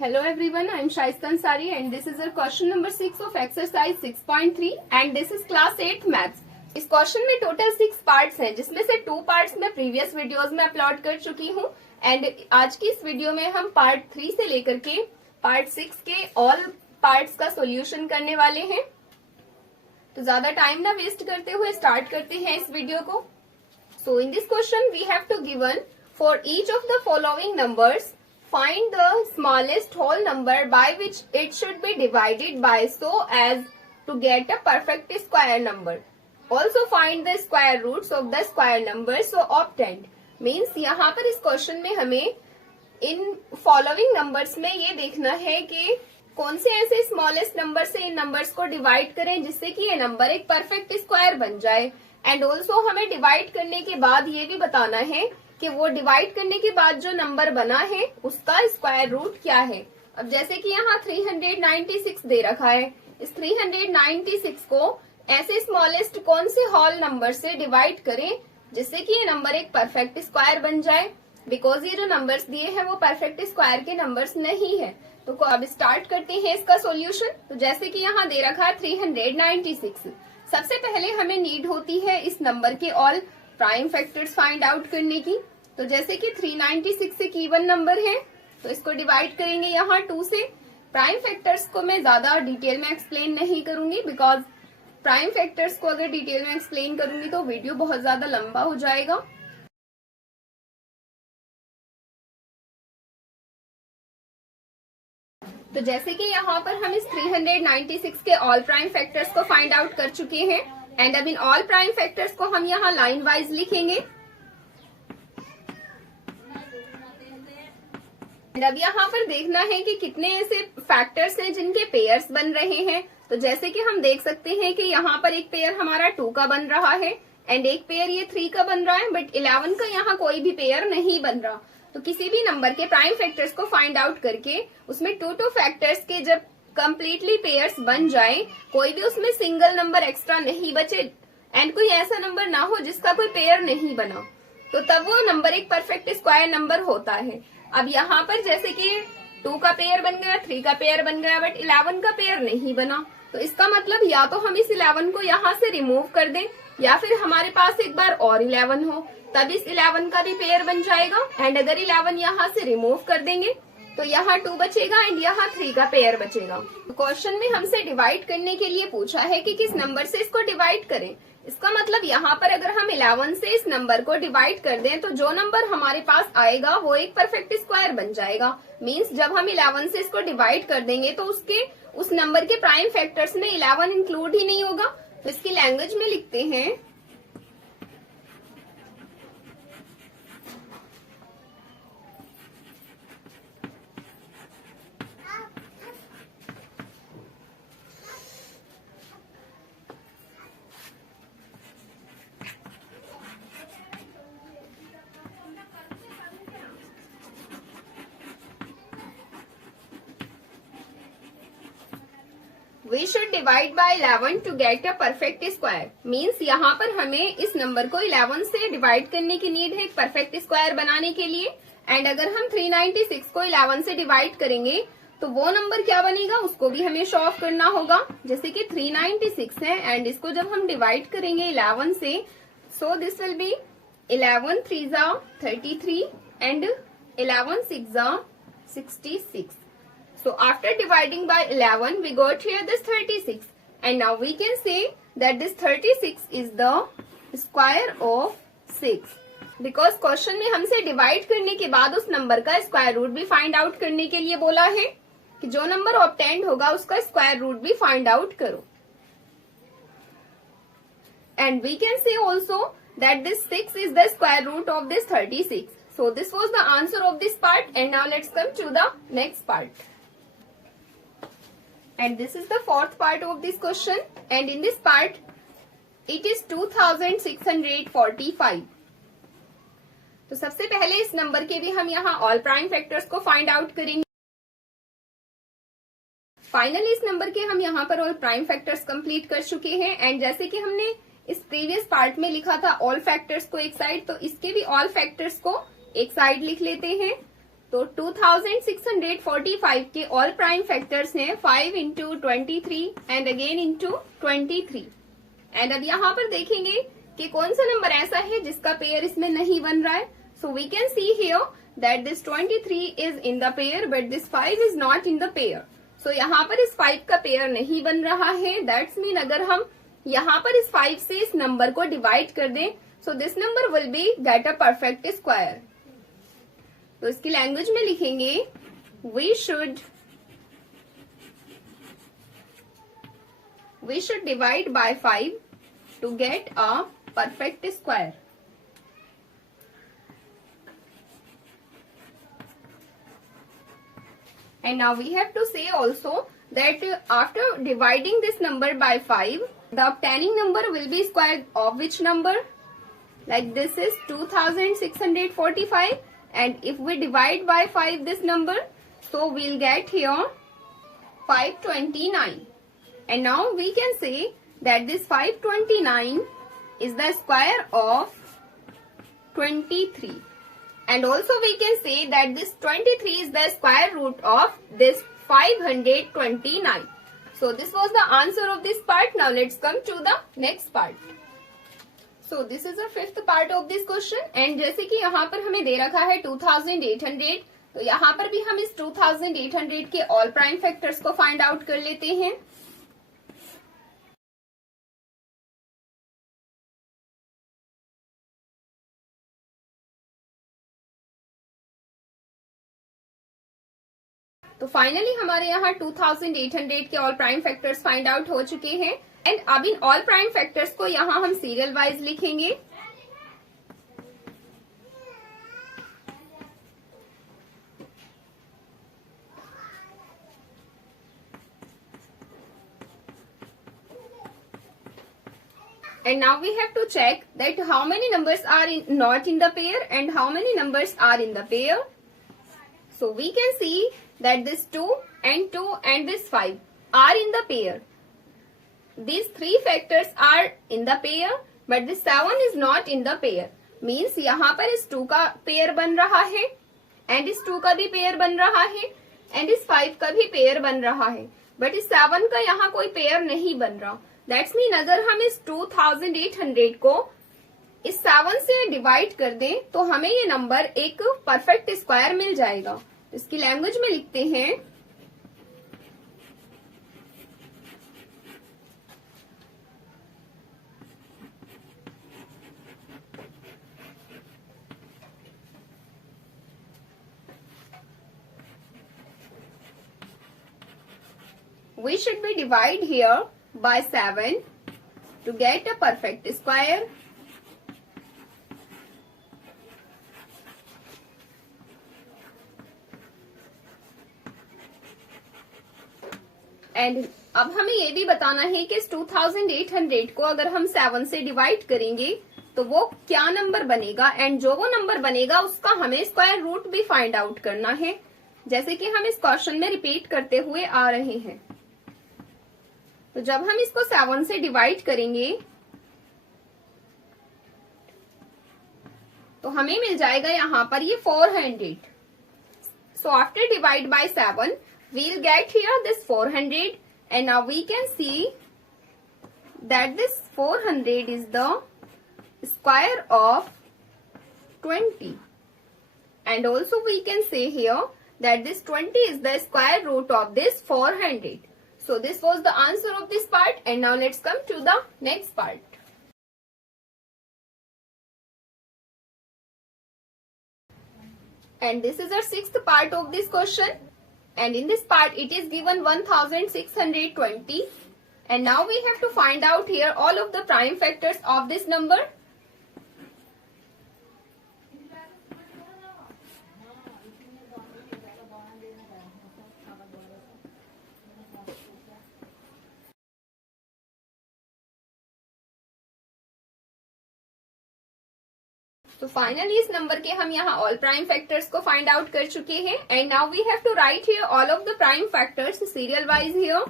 Hello everyone, I am Shaista Ansari and this is our question number 6 of exercise 6.3 and this is class 8 maths. इस question में total 6 parts हैं जिसमें से 2 parts मैं previous videos में upload कर चुकी हूँ एंड आज की इस वीडियो में हम पार्ट 3 से लेकर के पार्ट 6 के ऑल पार्ट्स का सॉल्यूशन करने वाले हैं। तो ज्यादा टाइम ना वेस्ट करते हुए स्टार्ट करते हैं इस वीडियो को। So in this question we have to given for each of the following numbers find the smallest whole number by which it should be divided by so as to get a perfect square number. Also find the square roots of the square numbers so obtained. Means यहाँ पर इस question में हमें in following numbers में ये देखना है कि कौन से ऐसे स्मॉलेस्ट नंबर से इन नंबर्स को डिवाइड करें जिससे कि ये नंबर एक परफेक्ट स्क्वायर बन जाए। एंड ऑल्सो हमें डिवाइड करने के बाद ये भी बताना है कि वो डिवाइड करने के बाद जो नंबर बना है उसका स्क्वायर रूट क्या है। अब जैसे कि यहाँ 396 दे रखा है, इस 396 को ऐसे स्मॉलेस्ट कौन से होल नंबर से डिवाइड करें जिससे कि ये नंबर एक परफेक्ट स्क्वायर बन जाए। बिकॉज ये जो नंबर्स दिए हैं वो परफेक्ट स्क्वायर के नंबर्स नहीं है। तो अब स्टार्ट करते हैं इसका सॉल्यूशन। तो जैसे कि यहाँ दे रखा है 396, सबसे पहले हमें नीड होती है इस नंबर के all prime factors find out करने की। तो जैसे कि 396 एक इवन नंबर है तो इसको डिवाइड करेंगे यहाँ 2 से। प्राइम फैक्टर्स को मैं ज्यादा डिटेल में एक्सप्लेन नहीं करूंगी बिकॉज प्राइम फैक्टर्स को अगर डिटेल में एक्सप्लेन करूंगी तो वीडियो बहुत ज्यादा लंबा हो जाएगा। तो जैसे कि यहाँ पर हम इस 396 के ऑल प्राइम फैक्टर्स को फाइंड आउट कर चुके हैं एंड अब इन ऑल प्राइम फैक्टर्स को हम यहाँ लाइन वाइज लिखेंगे। एंड अब यहाँ पर देखना है कि कितने ऐसे फैक्टर्स हैं जिनके पेयर्स बन रहे हैं। तो जैसे कि हम देख सकते हैं कि यहाँ पर एक पेयर हमारा 2 का बन रहा है एंड एक पेयर ये 3 का बन रहा है, बट 11 का यहाँ कोई भी पेयर नहीं बन रहा। तो किसी भी नंबर के प्राइम फैक्टर्स को फाइंड आउट करके उसमें 2 फैक्टर्स के जब कंप्लीटली पेयर्स बन जाए, कोई भी उसमें सिंगल नंबर एक्स्ट्रा नहीं बचे एंड कोई ऐसा नंबर ना हो जिसका कोई पेयर नहीं बना, तो तब वो नंबर एक परफेक्ट स्क्वायर नंबर होता है। अब यहाँ पर जैसे कि 2 का पेयर बन गया, 3 का पेयर बन गया, बट 11 का पेयर नहीं बना। तो इसका मतलब या तो हम इस 11 को यहाँ से रिमूव कर दें या फिर हमारे पास एक बार और 11 हो, तब इस 11 का भी पेयर बन जाएगा। एंड अगर 11 यहाँ से रिमूव कर देंगे तो यहाँ 2 बचेगा एंड यहाँ 3 का पेयर बचेगा। क्वेश्चन में हमसे डिवाइड करने के लिए पूछा है कि किस नंबर से इसको डिवाइड करें। इसका मतलब यहाँ पर अगर हम 11 से इस नंबर को डिवाइड कर दें तो जो नंबर हमारे पास आएगा वो एक परफेक्ट स्क्वायर बन जाएगा। मींस जब हम 11 से इसको डिवाइड कर देंगे तो उस नंबर के प्राइम फैक्टर्स में 11 इंक्लूड ही नहीं होगा। तो इसकी लैंग्वेज में लिखते हैं We should divide by 11 to get a perfect square. Means यहाँ पर हमें इस नंबर को 11 से डिवाइड करने की नीड है एक परफेक्ट स्क्वायर बनाने के लिए। एंड अगर हम 396 को 11 से डिवाइड करेंगे तो वो नंबर क्या बनेगा उसको भी हमें शो ऑफ करना होगा। जैसे कि 396 है एंड इसको जब हम डिवाइड करेंगे 11 से, so this will be 11 3 33 and 11 6 66. So after dividing by 11, we got here this 36. And now we can say that this 36 is the square of 6. Because question में हमसे डिवाइड करने के बाद उस नंबर का स्क्वायर रूट भी फाइंड आउट करने के लिए बोला है कि जो नंबर ऑब्टेन्ड होगा उसका स्क्वायर रूट भी फाइंड आउट करो। And we can say also that this 6 is the square root of this 36. So this was the answer of this part and now let's come to the next part. And this is the fourth part of this question and in this part it is 2645. तो सबसे पहले इस नंबर के भी हम यहाँ all prime factors को फाइंड आउट करेंगे। फाइनली इस नंबर के हम यहाँ पर ऑल प्राइम फैक्टर्स कंप्लीट कर चुके हैं एंड जैसे कि हमने इस प्रीवियस पार्ट में लिखा था ऑल फैक्टर्स को एक साइड, तो इसके भी ऑल फैक्टर्स को एक साइड लिख लेते हैं। तो 2645 के ऑल प्राइम फैक्टर्स हैं 5 into 23 and again into 23। And अब यहाँ पर देखेंगे कि कौन सा नंबर ऐसा है जिसका पेयर इसमें नहीं बन रहा है। So we can see here that this 23 is in the pair but this 5 is not in the pair. So यहाँ पर इस 5 का पेयर नहीं बन रहा है। दैट्स मीन अगर हम यहाँ पर इस 5 से इस नंबर को डिवाइड कर दें, so this number will be get a perfect square. तो इसकी लैंग्वेज में लिखेंगे we should divide by 5 to get a perfect square. And now we have to say also that after dividing this number by 5, the obtaining number will be square of which number? Like this is 2645, and if we divide by 5 this number, so we'll get here 529. And now we can say that this 529 is the square of 23. And also we can say that this 23 is the square root of this 529. So this was the answer of this part. Now let's come to the next part. So this is the fifth part of this question. And जैसे कि यहाँ पर हमें दे रखा है 2800, तो यहाँ पर भी हम इस 2800 के ऑल प्राइम फैक्टर्स को फाइंड आउट कर लेते हैं। तो फाइनली हमारे यहाँ 2800 के all prime factors find out हो चुके हैं। एंड अब इन ऑल प्राइम फैक्टर्स को यहाँ हम सीरियल वाइज लिखेंगे। And now we have to check that how many numbers are not in the pair and how many numbers are in the pair. So we can see that this 2 and 2 and this 5 are in the pair. These three factors are in the pair, but this 7 is not in the pair. Means यहाँ पर इस 2 का pair बन रहा है and इस 2 का भी पेयर बन रहा है and इस 5 का भी पेयर बन रहा है, but इस 7 का यहाँ कोई पेयर नहीं बन रहा। That's mean अगर हम इस 2800 को इस 7 से डिवाइड कर दें तो हमें ये नंबर एक परफेक्ट स्क्वायर मिल जाएगा। इसकी लैंग्वेज में लिखते हैं we should be divide here by 7 to get a perfect square. And अब हमें ये भी बताना है कि इस 2800 को अगर हम 7 से डिवाइड करेंगे तो वो क्या नंबर बनेगा, एंड जो वो नंबर बनेगा उसका हमें स्क्वायर रूट भी फाइंड आउट करना है, जैसे कि हम इस क्वेश्चन में रिपीट करते हुए आ रहे हैं। तो जब हम इसको 7 से डिवाइड करेंगे तो हमें मिल जाएगा यहाँ पर ये 400। So after divide by 7 we'll get here this 400, and now we can see that this 400 is the square of 20, and also we can say here that this 20 is the square root of this 400. So this was the answer of this part, and now let's come to the next part. And this is our sixth part of this question. And in this part it is given 1620, and now we have to find out here all of the prime factors of this number. तो finally इस नंबर के हम यहाँ all prime factors को find out कर चुके हैं, and now we have to write here all of the prime factors serial wise here.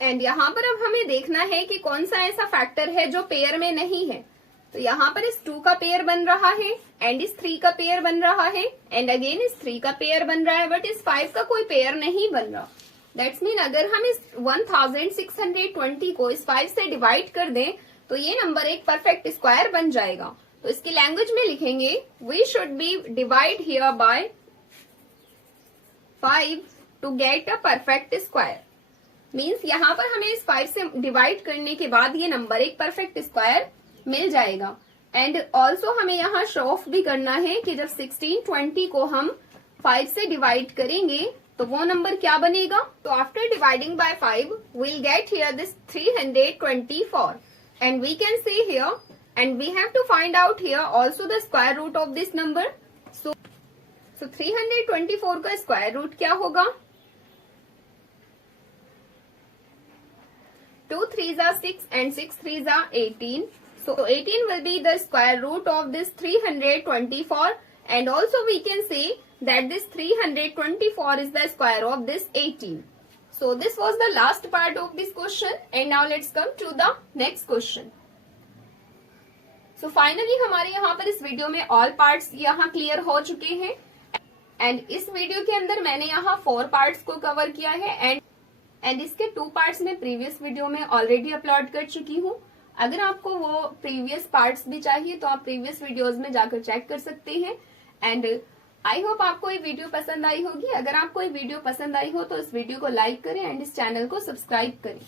And यहाँ पर अब हमें देखना है कि कौन सा ऐसा फैक्टर है जो पेयर में नहीं है। तो यहाँ पर इस 2 का पेयर बन रहा है एंड इस 3 का पेयर बन रहा है एंड अगेन इस 3 का पेयर बन रहा है, बट इस 5 का कोई पेयर नहीं बन रहा। दैट्स मीन अगर हम इस 1620 को इस 5 से डिवाइड कर दें तो ये नंबर एक परफेक्ट स्क्वायर बन जाएगा। तो इसकी लैंग्वेज में लिखेंगे we should be divide here by 5 to get a perfect square. Means यहाँ पर हमें इस 5 से डिवाइड करने के बाद ये नंबर एक परफेक्ट स्क्वायर मिल जाएगा। एंड ऑल्सो हमें यहाँ शो ऑफ भी करना है कि जब 1620 को हम 5 से डिवाइड करेंगे तो वो नंबर क्या बनेगा। तो after dividing by 5 we'll get here this 324 and we can see here and we have to find out here also the square root of this number. So 324 का स्क्वायर रूट क्या होगा। 2 3s are 6 and 6 3s are 18. So 18 will be the square root of this 324 and also we can say that this 324 is the square of this 18. So this was the last part of this question and now let's come to the next question. So finally हमारे यहाँ पर इस video में all parts यहाँ clear हो चुके हैं and इस वीडियो के अंदर मैंने यहाँ 4 पार्ट्स को कवर किया है एंड इसके 2 पार्ट्स मैं प्रीवियस वीडियो में ऑलरेडी अपलोड कर चुकी हूँ। अगर आपको वो प्रीवियस पार्ट्स भी चाहिए तो आप प्रीवियस वीडियोस में जाकर चेक कर सकते हैं। एंड आई होप आपको ये वीडियो पसंद आई होगी। अगर आपको ये वीडियो पसंद आई हो तो इस वीडियो को लाइक करें एंड इस चैनल को सब्सक्राइब करें।